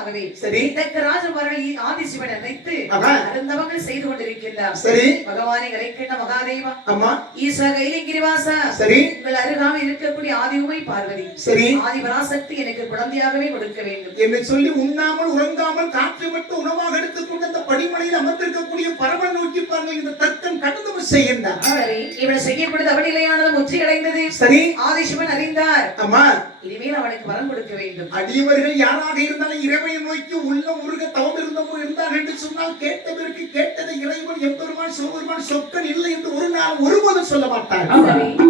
ஓரமாகவே சரி. இதற்கு ராஜபார்கள் ஆதிசிவன் ஆமா. அருந்தவங்கள் செய்து கொண்டிருக்கின்றார். சரி. பகவானை கரைக்கின்ற மகாதேவா. அம்மா ஈசா கைலிங்கிரிவாசா சரி. உங்கள் அருகாமல் இருக்கக்கூடிய ஆதிவுமை பார்வதி. சரி. ஆதிபராசக்தி எனக்கு குழந்தையாகவே கொடுக்க வேண்டும். என்று சொல்லி உண்ணாமல் உறங்காமல் காற்று விட்டு உணவாக எடுத்துக்கொண்டு அந்த படிமலையில் அமர்ந்திருக்கக்கூடிய பரம நோக்கி பாருங்கள் இந்த தர்க்கம் கடந்து செய்கின்றார் சரி முற்றி அடைந்தது சரி. ஆதிசிவன் அறிந்தார். அம்மா இனிமேல் அவனுக்கு வரம் கொடுக்க வேண்டும். அடியவர்கள் யாராக இருந்தாலும் இறைவனை நோக்கி உள்ளம் உருக தவம் இருந்தவோ இருந்தார் என்று சொன்னால் கேட்டவருக்கு கேட்டதை இறைவன் எம்பெருமான் சிவபெருமான் சொக்கன் இல்லை என்று ஒரு நாள் ஒருபோதும் சொல்ல மாட்டார்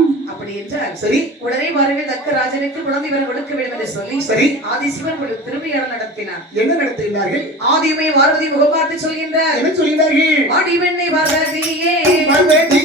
அப்படி என்றால் சரி உடனே பாருங்கள் தக்க ராஜனுக்கு குழந்தை வரம் கொடுக்க வேண்டும் என்று சொல்லி சரி. ஆதிசிவன் ஒரு திருவிழாடல் நடத்தினார். என்ன நடத்துகிறார்கள் ஆதியுமை பார்வதி முகம் பார்த்து சொல்கின்றார். என்ன சொல்கிறார்கள் ஆடிவெண்ணை பார்வதியே. பார்வதியே,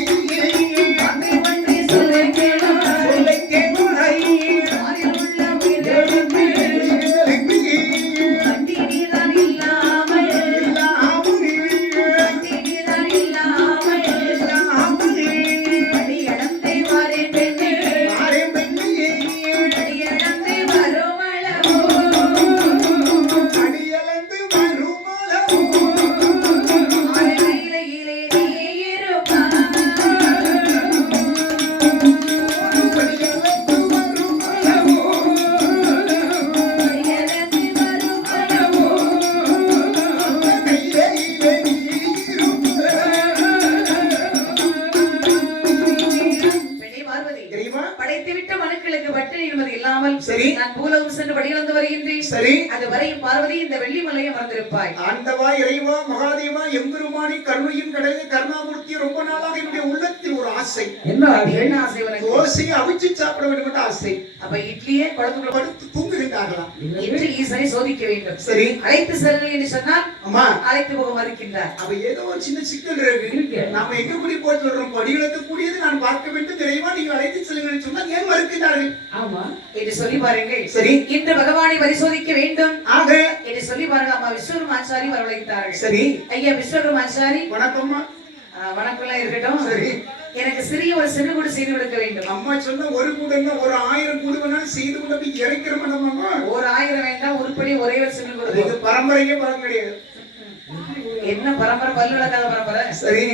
இல்லாமல் சரி. நான் பூலகம் சென்று படியிழந்து வருகின்றேன். சரி. அது வரையும் பார்வதி இந்த வெள்ளி மலையை அமர்ந்திருப்பாய் ஆண்டவா இறைவா மகாதேவா எம்பெருமானி கருணையும் கடலை கருணாமூர்த்தி ரொம்ப நாளாக என்னுடைய உள்ளத்தில் ஒரு ஆசை. அது என்ன ஆசை உனக்கு? தோசையை அவிச்சு சாப்பிட வேண்டும் என்ற ஆசை. அப்ப இட்லியே குழந்தைகளை படுத்து தூங்குகின்றார்களாம். இன்று ஈசனை சோதிக்க வேண்டும். சரி. அழைத்து செல்லுங்கள் என்று சொன்னால் அம்மா. அழைத்து போக மறுக்கின்றார். அப்ப ஏதோ ஒரு சின்ன சிக்கல் இருக்கு. நாம எங்க கூடி போய் சொல்றோம் படிகளுக்கு கூடியது நான் பார்க்க வேண்டும். இறைவா நீங்கள் அழைத்து செல்லுங்கள் சொன்னால் ஏன் மறுக்கிறார்கள் என்று சொல்லி பாருங்கள். சரி. இன்று பகவானை பரிசோதிக்க வேண்டும். ஆக என்று சொல்லி பாருங்கள் அம்மா விஸ்வருமாச்சாரி வரவழைத்தார்கள். சரி. ஐயா விஸ்வருமாச்சாரி வணக்கம்மா. வணக்கம்லாம் இருக்கட்டும். சரி. எனக்கு சிறிய ஒரு சிறு கூட செய்து கொடுக்க வேண்டும். அம்மா சொன்ன ஒரு கூடன்னா ஒரு ஆயிரம் கூடு வேணாலும் செய்து கொண்டு போய் இறைக்கிற மாட்டோமா ஒரு ஆயிரம் வேண்டாம் உருப்படி ஒரே ஒரு சிறு கொடுக்கும் எங்க பரம்பரையே பரம் கிடையாது. என்ன பரம்பரை பல்லு விளக்காத பரம்பரை? சரி.